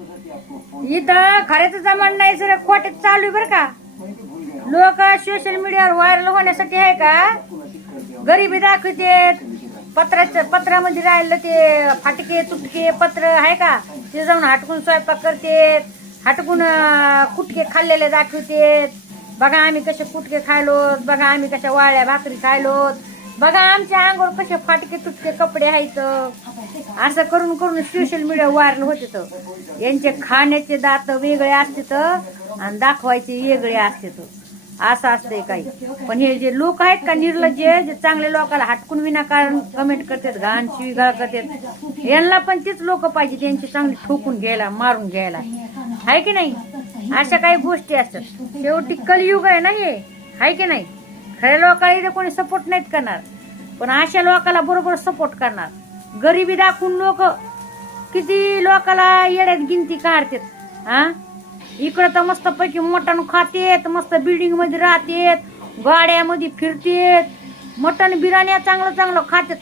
इथं खऱ्याच जमान नाही सर, खोट्यात चालू आहे बरं का. लोक सोशल मीडियावर व्हायरल होण्यासाठी आहे का गरिबी दाखवतेत. पत्रामध्ये राहिलं ते फाटके तुटके पत्र आहे का, ते जाऊन हटकून स्वयंपाक करतेत, हटकून कुटके खाल्लेले दाखवतेत. बघा आम्ही कसे कुटके खायलोत, बघा आम्ही कशा वाळ्या भाकरी खायलोत, बघा आमच्या अंगावर कसे फाटके तुटके कपडे आहेत. असं करून करून सोशल मीडिया व्हायरल होते. तर यांचे खाण्याचे दात वेगळे असते आणि दाखवायचे वेगळे असते. असं असतंय काही. पण हे जे लोक आहेत का निर्लज्ज, जे चांगले लोकांना हटकून विनाकारण कमेंट करतात, घाण शिवीगाळ करतात, यांना पण तीच लोक पाहिजे त्यांची चांगली ठोकून घ्यायला, मारून घ्यायला, आहे की नाही. अशा काही गोष्टी असतात. शेवटी कलियुग आहे ना हे, आहे की नाही. खऱ्या लोकांना इथे कोणी सपोर्ट नाहीत करणार, पण अशा लोकांना बरोबर सपोर्ट करणार. गरिबी दाखवून लोक किती लोकांना येड्यात गिनती काढतात. हा, इकडं तर मस्त पैकी मटण खातेत, मस्त बिल्डिंग मध्ये राहतेत, गाड्यामध्ये फिरतेत, मटण बिर्याणी चांगलं चांगलं खातेत.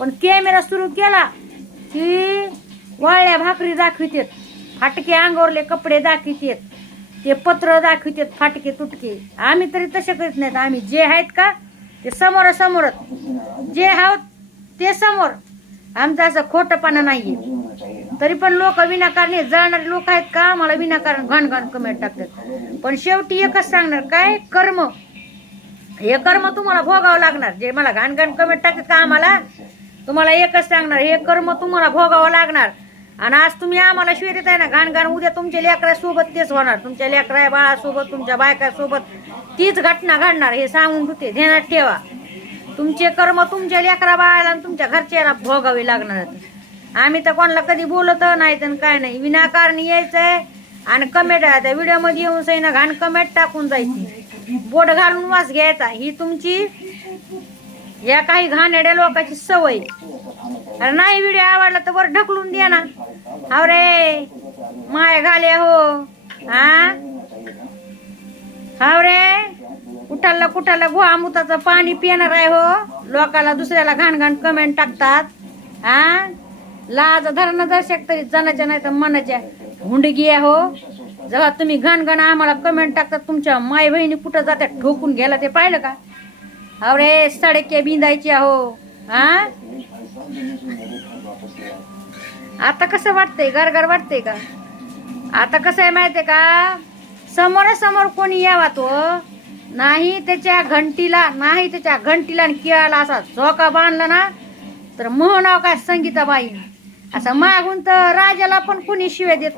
पण कॅमेरा सुरू केला की वाळ्या भाकरी दाखवितेत, फाटके अंगावरले कपडे दाखवितेत, ते पत्र दाखवितेत फाटके तुटके. आम्ही तरी तसे करीत नाहीत. आम्ही जे आहेत का ते समोरासमोरच, जे आहोत ते समोर. आमचं असं खोटंपणा नाहीये. तरी पण लोक विनाकारण जळणारे लोक आहेत का, आम्हाला विनाकारण घाण घाण कमेंट टाकतात. पण शेवटी एकच सांगणार, काय कर्म, हे कर्म तुम्हाला भोगावं लागणार. जे मला घाण घाण कमेंट टाकतात का आम्हाला, तुम्हाला एकच सांगणार, हे कर्म तुम्हाला भोगावं लागणार. आणि आज तुम्ही आम्हाला शिव्या देताय ना घाण घाण, उद्या तुमच्या लेकरासोबत तेच होणार. तुमच्या लेकरा बाळासोबत, तुमच्या बायकासोबत तीच घटना घडणार. हे सांगून होते, ध्यानात ठेवा. तुमचे कर्म तुमच्या लेकरा बाळाला आणि तुमच्या घरच्याला भोगावे लागणार. आम्ही तर कोणाला कधी बोलत नाही तर काय नाही. विनाकारण यायचंय आणि कमेंट व्हिडिओ मध्ये येऊन सैना घाण कमेंट टाकून जायची, बोट घालून वास घ्यायचा. ही तुमची या काही घाणेड्या लोकांची सवय. अरे नाही व्हिडिओ आवडला तर वर ढकलून द्या ना. हावरे माय घाले हो, हावरे कुठाला कुठाला गुहामुताचं पाणी पिणार आहे हो. लोकाला दुसऱ्याला घाण घाण कमेंट टाकतात. लाज धरणं दर्शक तरी जनाच्या नाही तर मनाच्या हुंडगी आहे हो. जेव्हा तुम्ही घाण घाण आम्हाला कमेंट टाकतात, तुमच्या माय बहिणी कुठं जात्या ठोकून घ्यायला, ते पाहिलं का. अरे सडके बिंदायचे हो. आता कसं वाटतंय, गरगर वाटतंय का. आता कसं आहे माहितीये का, समोरासमोर कोणी यावा तो नाही, त्याच्या घंटीला नाही, त्याच्या घंटीला आणि किळाला असा झोका बांधला ना तर म्हणाव काय संगीताबाई. असं मागून तर राजाला पण कोणी शिव्या देत